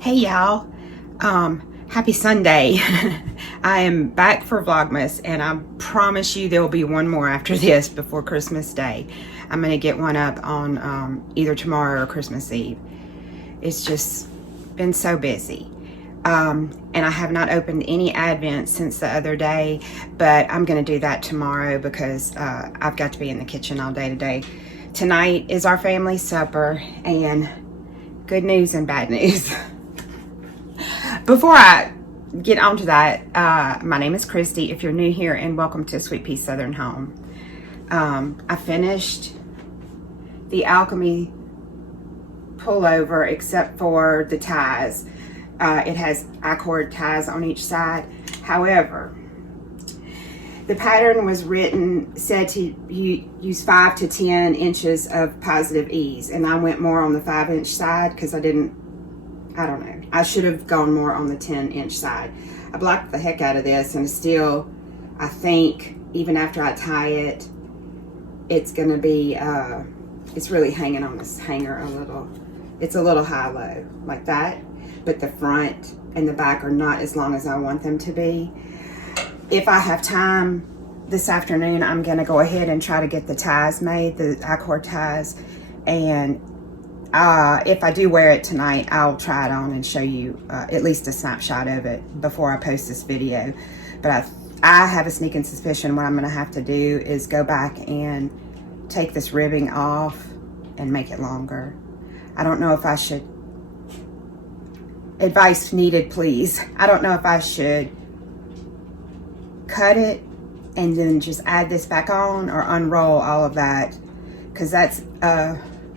Hey y'all, happy Sunday. I am back for Vlogmas, and I promise you there will be one more after this before Christmas Day. I'm gonna get one up on either tomorrow or Christmas Eve. It's just been so busy. And I have not opened any Advent since the other day, but I'm gonna do that tomorrow because I've got to be in the kitchen all day today. Tonight is our family supper, and good news and bad news. Before I get on to that, my name is Christy, if you're new here, and welcome to Sweet Pea Southern Home. I finished the Alchemy pullover except for the ties. It has I-cord ties on each side. However, the pattern was said to use 5 to 10 inches of positive ease, and I went more on the 5-inch side because I don't know. I should have gone more on the 10-inch side. I blocked the heck out of this, and still, I think, even after I tie it, it's gonna be, it's really hanging on this hanger a little. It's a little high-low, like that, but the front and the back are not as long as I want them to be. If I have time this afternoon, I'm gonna go ahead and try to get the ties made, the I-cord ties, and if I do wear it tonight, I'll try it on and show you at least a snapshot of it before I post this video. But I have a sneaking suspicion what I'm going to have to do is go back and take this ribbing off and make it longer. I don't know if I should, advice needed please. I don't know if I should cut it and then just add this back on or unroll all of that, because that's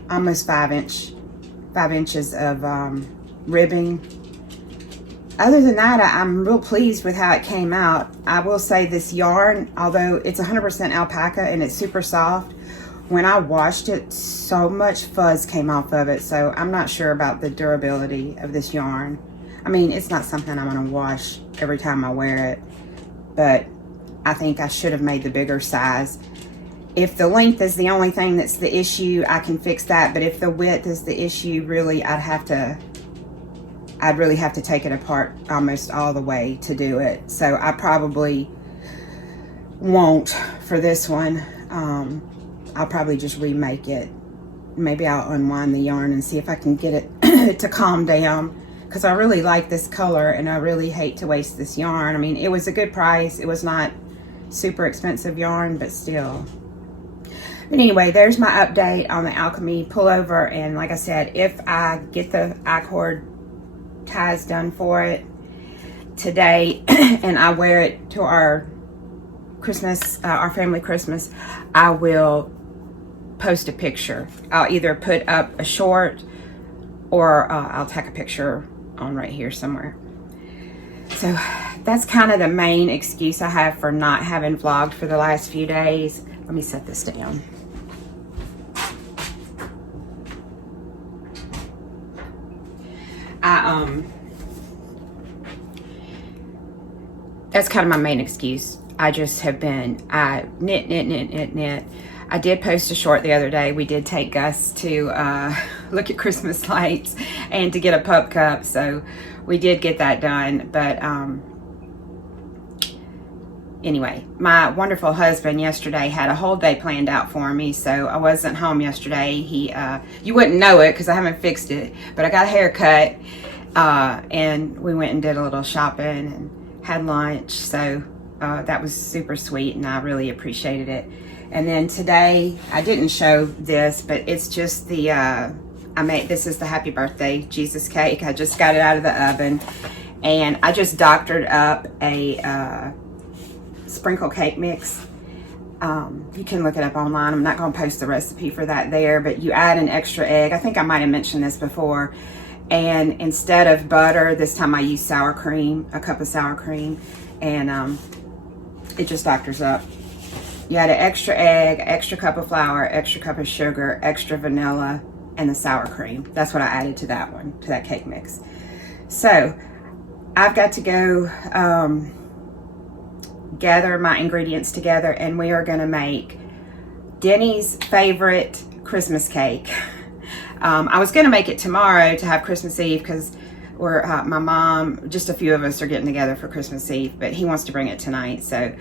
almost 5 inches of ribbing. Other than that, I'm real pleased with how it came out. I will say this yarn, although it's 100% alpaca and it's super soft, when I washed it, so much fuzz came off of it, so I'm not sure about the durability of this yarn. I mean, it's not something I'm gonna wash every time I wear it, but I think I should have made the bigger size. If the length is the only thing that's the issue, I can fix that. But if the width is the issue, really, I'd really have to take it apart almost all the way to do it. So I probably won't for this one. I'll probably just remake it. Maybe I'll unwind the yarn and see if I can get it to calm down, because I really like this color and I really hate to waste this yarn. I mean, it was a good price. It was not super expensive yarn, but still. But anyway, there's my update on the Alchemy pullover, and like I said, if I get the I-cord ties done for it today and I wear it to our Christmas, our family Christmas, I will post a picture. I'll either put up a short or I'll tack a picture on right here somewhere. So that's kind of the main excuse I have for not having vlogged for the last few days. Let me set this down. That's kind of my main excuse. I just have been, knit. I did post a short the other day. We did take Gus to look at Christmas lights and to get a pup cup, so we did get that done. But anyway, my wonderful husband yesterday had a whole day planned out for me, so I wasn't home yesterday. You wouldn't know it because I haven't fixed it, but I got a haircut, and we went and did a little shopping and had lunch, so that was super sweet, and I really appreciated it. And then today, I didn't show this, but it's just the, this is the Happy Birthday Jesus cake. I just got it out of the oven, and I just doctored up a sprinkle cake mix. You can look it up online. I'm not going to post the recipe for that there, but you add an extra egg. I think I might have mentioned this before. And instead of butter, this time I used sour cream, a cup of sour cream, and it just doctors up. You add an extra egg, extra cup of flour, extra cup of sugar, extra vanilla, and the sour cream. That's what I added to that one, to that cake mix. So I've got to go gather my ingredients together, and we are going to make Denny's favorite Christmas cake. I was going to make it tomorrow to have Christmas Eve because my mom, just a few of us are getting together for Christmas Eve, but he wants to bring it tonight. So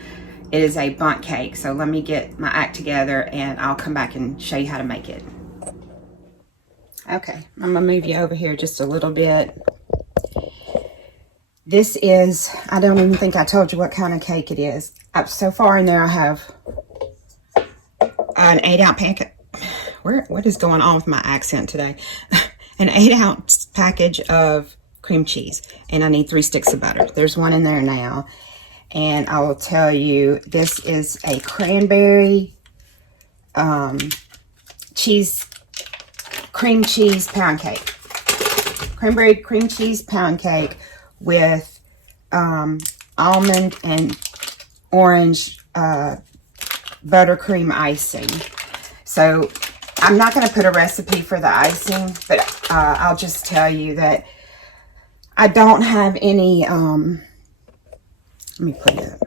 it is a Bundt cake. So let me get my act together and I'll come back and show you how to make it. Okay, I'm gonna move you over here just a little bit. This is, I don't even think I told you what kind of cake it is. So far in there I have an 8-ounce packet. What is going on with my accent today? An 8-ounce package of cream cheese, and I need 3 sticks of butter. There's one in there now. And I will tell you, this is a cranberry cream cheese pound cake. Cranberry cream cheese pound cake with almond and orange buttercream icing. So I'm not going to put a recipe for the icing, but I'll just tell you that I don't have any, let me put it up.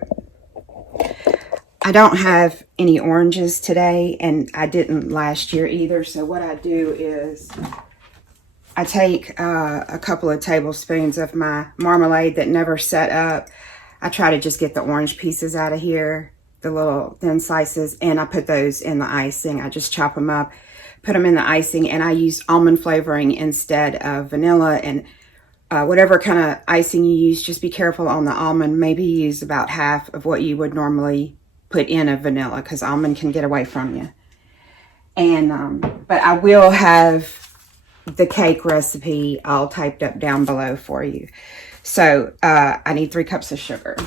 I don't have any oranges today, and I didn't last year either. So what I do is I take a couple of tablespoons of my marmalade that never set up. I try to just get the orange pieces out of here, the little thin slices, and I put those in the icing. I just chop them up, put them in the icing, and I use almond flavoring instead of vanilla. And whatever kind of icing you use, just be careful on the almond. Maybe use about half of what you would normally put in a vanilla, because almond can get away from you. And but I will have the cake recipe all typed up down below for you. So I need 3 cups of sugar.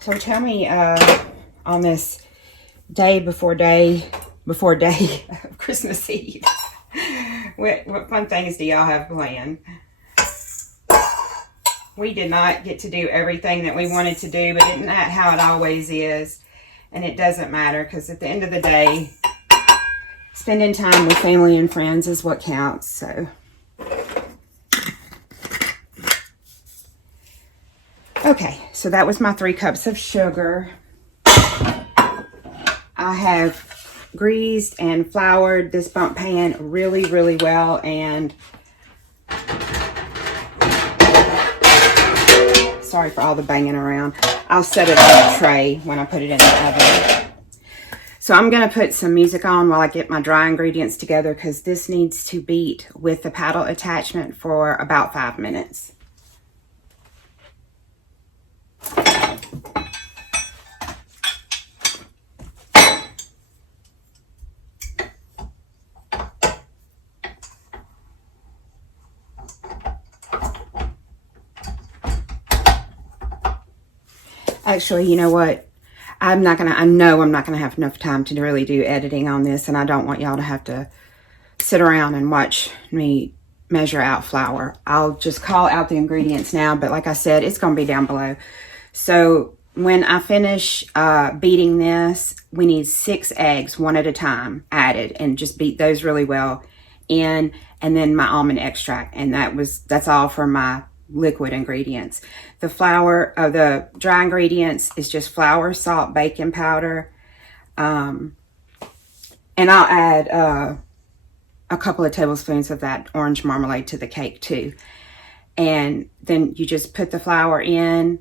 So tell me, on this day before Christmas Eve, what fun things do y'all have planned? We did not get to do everything that we wanted to do, but isn't that how it always is? And it doesn't matter, because at the end of the day, spending time with family and friends is what counts. So okay, so that was my 3 cups of sugar. I have greased and floured this Bundt pan really, really well, and sorry for all the banging around. I'll set it on a tray when I put it in the oven. So I'm going to put some music on while I get my dry ingredients together, because this needs to beat with the paddle attachment for about 5 minutes. Actually, you know what? I know I'm not gonna have enough time to really do editing on this, and I don't want y'all to have to sit around and watch me measure out flour. I'll just call out the ingredients now, but like I said, it's gonna be down below. So when I finish beating this, we need 6 eggs, 1 at a time, added, and just beat those really well in, and then my almond extract, and that's all for my liquid ingredients. The flour, the dry ingredients is just flour, salt, baking powder, and I'll add a couple of tablespoons of that orange marmalade to the cake too. And then you just put the flour in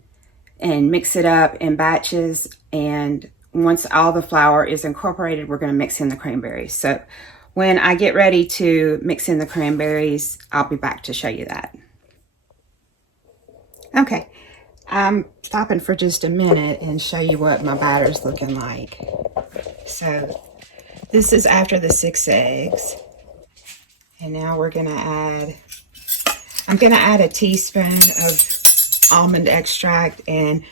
and mix it up in batches, and once all the flour is incorporated, we're going to mix in the cranberries. So when I get ready to mix in the cranberries, I'll be back to show you that. Okay, I'm stopping for just a minute and show you what my batter's looking like. So this is after the 6 eggs. And now we're gonna I'm gonna add a teaspoon of almond extract, and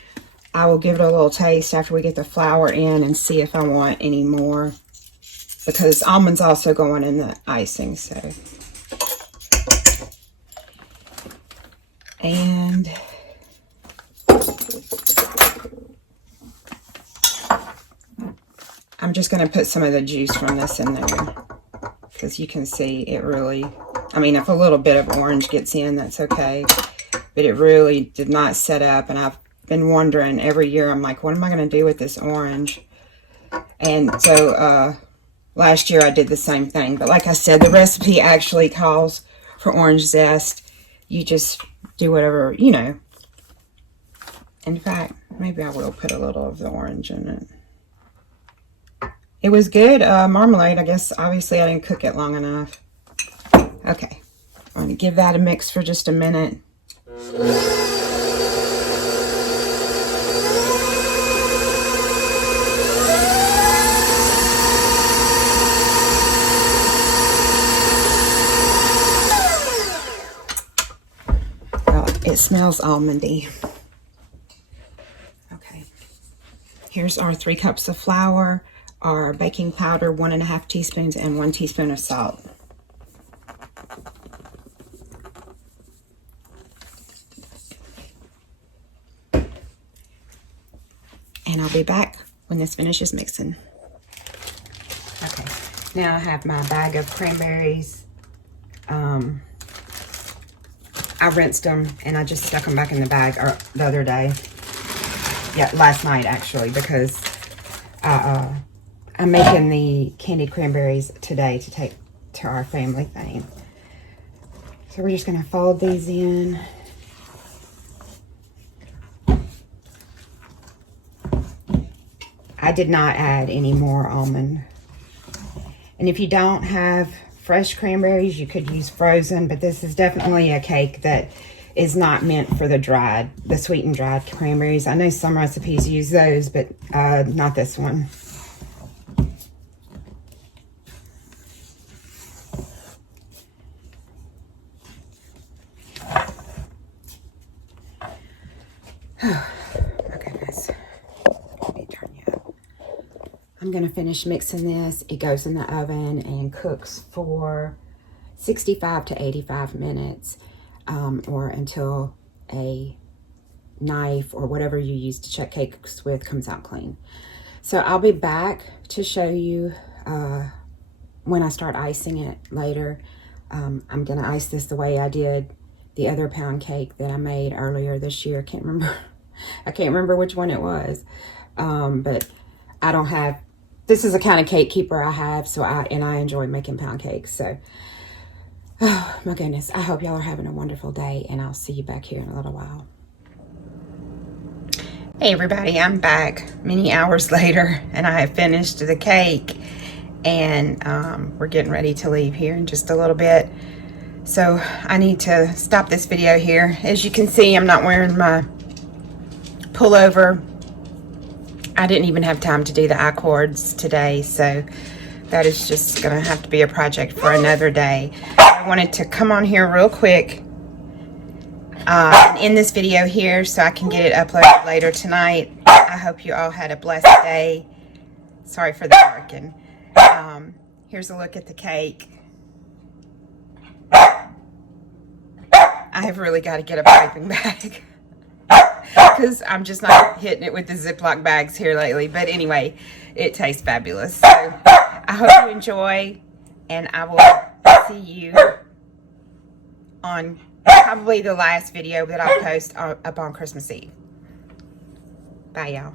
I will give it a little taste after we get the flour in and see if I want any more, because almonds also going in the icing. So, and I'm just going to put some of the juice from this in there, because you can see it really, I mean, if a little bit of orange gets in, that's okay, but it really did not set up. And I've been wondering every year, I'm like, what am I going to do with this orange? And so last year I did the same thing. But like I said, the recipe actually calls for orange zest. You just do whatever, you know. In fact, maybe I will put a little of the orange in it. It was good marmalade. I guess obviously I didn't cook it long enough. Okay, I'm going to give that a mix for just a minute. It smells almondy. Okay, here's our 3 cups of flour, our baking powder, 1½ teaspoons, and 1 teaspoon of salt. And I'll be back when this finishes mixing. Okay, now I have my bag of cranberries. I rinsed them and I just stuck them back in the bag the other day. Yeah, last night actually, because I'm making the candied cranberries today to take to our family thing. So we're just gonna fold these in. I did not add any more almond. And if you don't have fresh cranberries, you could use frozen, but this is definitely a cake that is not meant for the sweetened dried cranberries. I know some recipes use those, but not this one. Oh goodness. Let me turn you up. I'm gonna finish mixing this. It goes in the oven and cooks for 65 to 85 minutes, or until a knife or whatever you use to check cakes with comes out clean. So I'll be back to show you when I start icing it later. I'm gonna ice this the way I did the other pound cake that I made earlier this year. I can't remember which one it was, but I don't have, this is the kind of cake keeper I have, so I enjoy making pound cakes. So, oh my goodness, I hope y'all are having a wonderful day, and I'll see you back here in a little while. Hey everybody, I'm back many hours later, and I have finished the cake, and we're getting ready to leave here in just a little bit. So I need to stop this video here. As you can see, I'm not wearing my pullover. I didn't even have time to do the I-cords today, so that is just gonna have to be a project for another day. I wanted to come on here real quick and end this video here so I can get it uploaded later tonight. I hope you all had a blessed day. Sorry for the barking. Here's a look at the cake. I have really got to get a piping bag because I'm just not hitting it with the Ziploc bags here lately. But anyway, it tastes fabulous. So I hope you enjoy, and I will see you on probably the last video that I'll post up on Christmas Eve. Bye, y'all.